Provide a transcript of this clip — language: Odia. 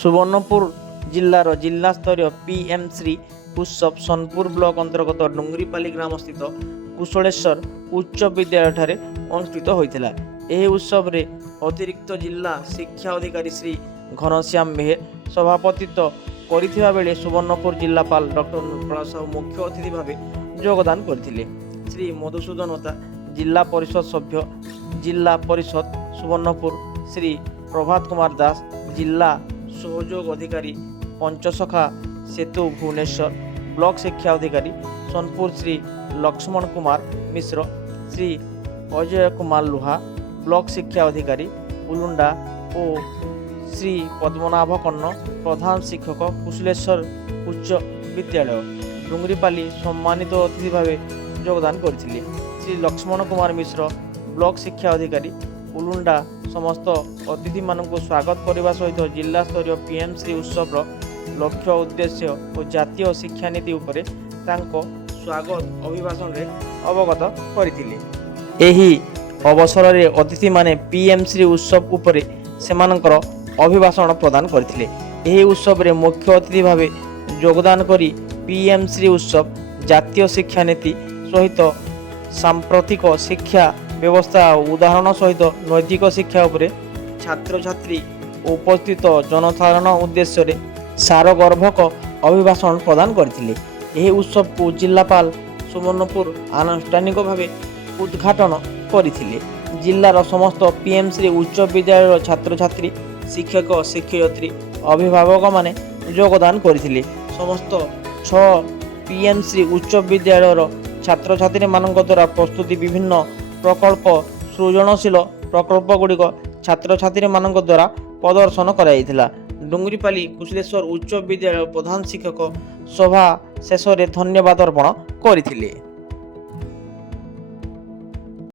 ସୁବର୍ଣ୍ଣପୁର ଜିଲ୍ଲାର ଜିଲ୍ଲାସ୍ତରୀୟ ପିଏମ୍ଶ୍ରୀ ଉତ୍ସବ ସୋନପୁର ବ୍ଲକ ଅନ୍ତର୍ଗତ ଡୁଙ୍ଗରିପାଲି ଗ୍ରାମସ୍ଥିତ କୁଶଳେଶ୍ୱର ଉଚ୍ଚ ବିଦ୍ୟାଳୟଠାରେ ଅନୁଷ୍ଠିତ ହୋଇଥିଲା। ଏହି ଉତ୍ସବରେ ଅତିରିକ୍ତ ଜିଲ୍ଲା ଶିକ୍ଷା ଅଧିକାରୀ ଶ୍ରୀ ଘନଶ୍ୟାମ ମେହେର ସଭାପତିତ୍ୱ କରିଥିବା ବେଳେ ସୁବର୍ଣ୍ଣପୁର ଜିଲ୍ଲାପାଳ ଡକ୍ଟର ନୃପଳା ସାହୁ ମୁଖ୍ୟ ଅତିଥି ଭାବେ ଯୋଗଦାନ କରିଥିଲେ। ଶ୍ରୀ ମଧୁସୂଦନ ଓତା ଜିଲ୍ଲା ପରିଷଦ ସଭ୍ୟ ଜିଲ୍ଲା ପରିଷଦ ସୁବର୍ଣ୍ଣପୁର, ଶ୍ରୀ ପ୍ରଭାତ କୁମାର ଦାସ ଜିଲ୍ଲା ସହଯୋଗ ଅଧିକାରୀ ପଞ୍ଚସଖା ସେତୁ ଭୁବନେଶ୍ୱର ବ୍ଲକ ଶିକ୍ଷା ଅଧିକାରୀ ସୋନପୁର, ଶ୍ରୀ ଲକ୍ଷ୍ମଣ କୁମାର ମିଶ୍ର, ଶ୍ରୀ ଅଜୟ କୁମାର ଲୁହା ବ୍ଲକ ଶିକ୍ଷା ଅଧିକାରୀ ଉଲୁଣ୍ଡା ଓ ଶ୍ରୀ ପଦ୍ମନାଭ କର୍ଣ୍ଣ ପ୍ରଧାନ ଶିକ୍ଷକ କୁଶଳେଶ୍ୱର ଉଚ୍ଚ ବିଦ୍ୟାଳୟ ଡୁଙ୍ଗରିପାଲି ସମ୍ମାନିତ ଅତିଥି ଭାବେ ଯୋଗଦାନ କରିଥିଲେ। ଶ୍ରୀ ଲକ୍ଷ୍ମଣ କୁମାର ମିଶ୍ର ବ୍ଲକ ଶିକ୍ଷା ଅଧିକାରୀ ଉଲୁଣ୍ଡା ସମସ୍ତ ଅତିଥିମାନଙ୍କୁ ସ୍ୱାଗତ କରିବା ସହିତ ଜିଲ୍ଲାସ୍ତରୀୟ ପିଏମ୍ଶ୍ରୀ ଉତ୍ସବର ଲକ୍ଷ୍ୟ ଉଦ୍ଦେଶ୍ୟ ଓ ଜାତୀୟ ଶିକ୍ଷାନୀତି ଉପରେ ତାଙ୍କ ସ୍ୱାଗତ ଅଭିଭାଷଣରେ ଅବଗତ କରିଥିଲେ। ଏହି ଅବସରରେ ଅତିଥିମାନେ ପିଏମ୍ଶ୍ରୀ ଉତ୍ସବ ଉପରେ ସେମାନଙ୍କର ଅଭିଭାଷଣ ପ୍ରଦାନ କରିଥିଲେ। ଏହି ଉତ୍ସବରେ ମୁଖ୍ୟ ଅତିଥି ଭାବେ ଯୋଗଦାନ କରି ପିଏମ୍ଶ୍ରୀ ଉତ୍ସବ ଜାତୀୟ ଶିକ୍ଷାନୀତି ସହିତ ସାମ୍ପ୍ରତିକ ଶିକ୍ଷା ବ୍ୟବସ୍ଥା ଉଦାହରଣ ସହିତ ନୈତିକ ଶିକ୍ଷା ଉପରେ ଛାତ୍ରଛାତ୍ରୀ ଉପସ୍ଥିତ ଜନସାଧାରଣ ଉଦ୍ଦେଶ୍ୟରେ ସାରଗର୍ଭକ ଅଭିଭାଷଣ ପ୍ରଦାନ କରିଥିଲେ। ଏହି ଉତ୍ସବକୁ ଜିଲ୍ଲାପାଳ ସୁବର୍ଣ୍ଣପୁର ଆନୁଷ୍ଠାନିକ ଭାବେ ଉଦ୍ଘାଟନ କରିଥିଲେ। ଜିଲ୍ଲାର ସମସ୍ତ ପିଏମ୍ଶ୍ରୀ ଉଚ୍ଚ ବିଦ୍ୟାଳୟର ଛାତ୍ରଛାତ୍ରୀ, ଶିକ୍ଷକ, ଶିକ୍ଷୟିତ୍ରୀ, ଅଭିଭାବକମାନେ ଯୋଗଦାନ କରିଥିଲେ। ସମସ୍ତ 6 ପିଏମ୍ଶ୍ରୀ ଉଚ୍ଚ ବିଦ୍ୟାଳୟର ଛାତ୍ରଛାତ୍ରୀମାନଙ୍କ ଦ୍ୱାରା ପ୍ରସ୍ତୁତି ବିଭିନ୍ନ ପ୍ରକଳ୍ପ ସୃଜନଶୀଳ ପ୍ରକଳ୍ପଗୁଡ଼ିକ ଛାତ୍ରଛାତ୍ରୀମାନଙ୍କ ଦ୍ୱାରା ପ୍ରଦର୍ଶନ କରାଯାଇଥିଲା। ଡୁଙ୍ଗରିପାଲି କୁଶଳେଶ୍ୱର ଉଚ୍ଚ ବିଦ୍ୟାଳୟ ପ୍ରଧାନ ଶିକ୍ଷକ ସଭା ଶେଷରେ ଧନ୍ୟବାଦ ଅର୍ପଣ କରିଥିଲେ।